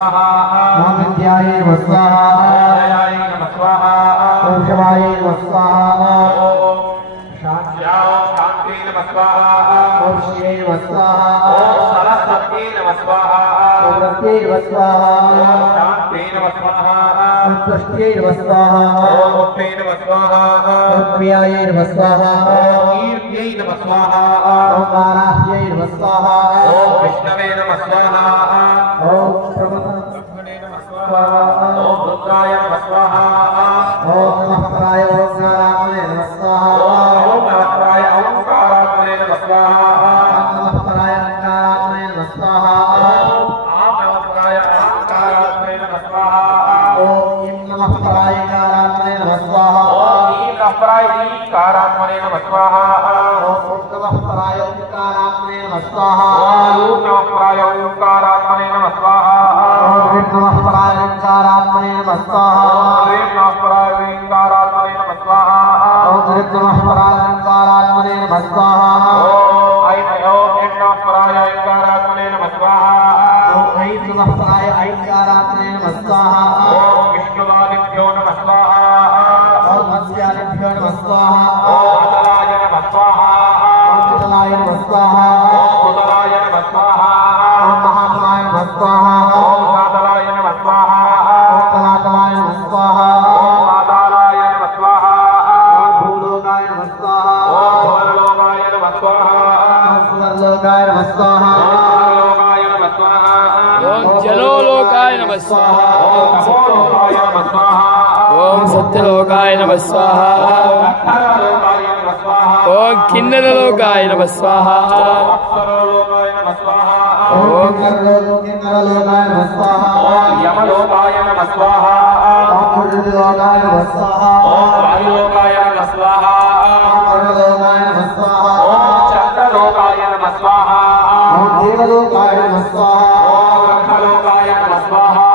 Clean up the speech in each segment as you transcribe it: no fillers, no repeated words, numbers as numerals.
मोहद्याय वस्वाहा स्वाहा ओम शिवाय वस्वाहा ओम शांति नमस्वाहा ओम श्री वस्वाहा ओम सरस्वती नमस्वाहा ओम रति वस्वाहा ओम शांति नमस्वाहा ओम तुष्टि वस्वाहा ओम मुक्ति नमस्वाहा ओम प्रियाय नमस्वाहा ओम कीर्त्यै नमस्वाहा ओम आराध्यै नमस्वाहा ओम विष्णवे नमस्वाहा ओम ओम रुद्राय नमस्वाहा ओम नमः ओंकारात्मने नमस्वाहा ओम नमः ओंकारात्मने नमस्वाहा नमः ओंकारात्मने नमस्वाहा ओम नमः ओंकारात्मने नमस्वाहा ओम नमः ओंकारात्मने नमस्वाहा ओम ओंकारात्मने नमस्वाहा ओम नमः ओंकारात्मने नमस्वाहा ओम नमः ओंकारात्मने नमस्वाहा ओंकारात्मने नमस्वाहा ओंकारात्मने नमस्वाहा ओंकारात्मने नमस्वाहा ओंकारात्मने नमस्वाहा ओंकारात्मने नमस्वाहा ओम विष्णुवादिभ्यो नमस्वाहा ओम मत्स्यादिभ्यो नमस्वाहा ओम अतलाय नमस्वाहा ओम अतलाय नमस्वाहा ओम उदराय नमस्वाहा ओम महात्माय नमस्वाहा ओम सातलाय नमस्वाहा ओम तलातलाय नमस्वाहा ओम पातालाय नमस्वाहा ओम भूलोकाय नमस्वाहा ओम भवलोकाय नमस्वाहा ओम सुवर्लोकाय नमस्वाहा ओम लोकाय नमस्वाहा ओम जलोलोकाय नमस्वाहा ओम तपोलोकाय नमस्वाहा ओम सत्यलोकाय नमस्वाहा अक्षरलोकाय नमस्वाहा ओम किन्नरलोकाय नमस्वाहा अक्षरलोकाय नमस्वाहा ओम किन्नरलोकाय नमस्वाहा ओम यमलोकाय नमस्वाहा ओम कुर्लोकाय नमस्वाहा ओम वायुलोकाय नमस्वाहा ओम कर्णलोकाय नमस्वाहा ओम चंद्रलोकाय नमस्वाहा ओम देवलोकाय नमस्वाहा ओम ब्रह्मलोकाय नमस्वाहा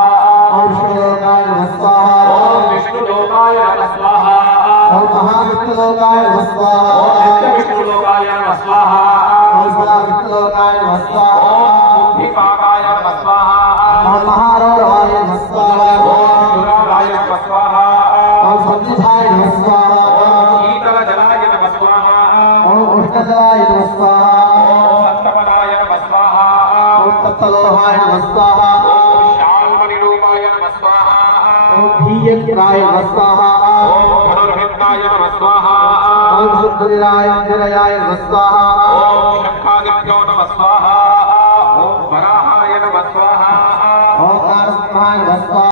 ओम विष्णुलोकाय नमस्वाहा ओम विष्णुलोकाय नमस्वाहा ओम महाविष्णुलोकाय नमस्वाहा ओम नित्यविष्णुलोकाय नमस्वाहा ओम सदाविष्णुलोकाय नमस्वाहा ओम बुद्धिपाकाय नमस्वाहा ओम महारोहाय नमस्वाहा ओम सुराय नमस्वाहा ओम संजिताय नमस्वाहा ओम शीतलजलाय नमस्वाहा ओम उष्णजलाय नमस्वाहा ओम सप्तपदाय नमस्वाहा ओम तत्तलोहाय नमस्वाहा ओम शाल्मणिरूपाय नमस्वाहा ओम धीयकाय नमस्वाहा ओम धनुर्हिताय नमस्वाहा ओम शुद्धनिराय निरयाय नमस्वाहा ओम शक्कादिभ्यो नमस्वाहा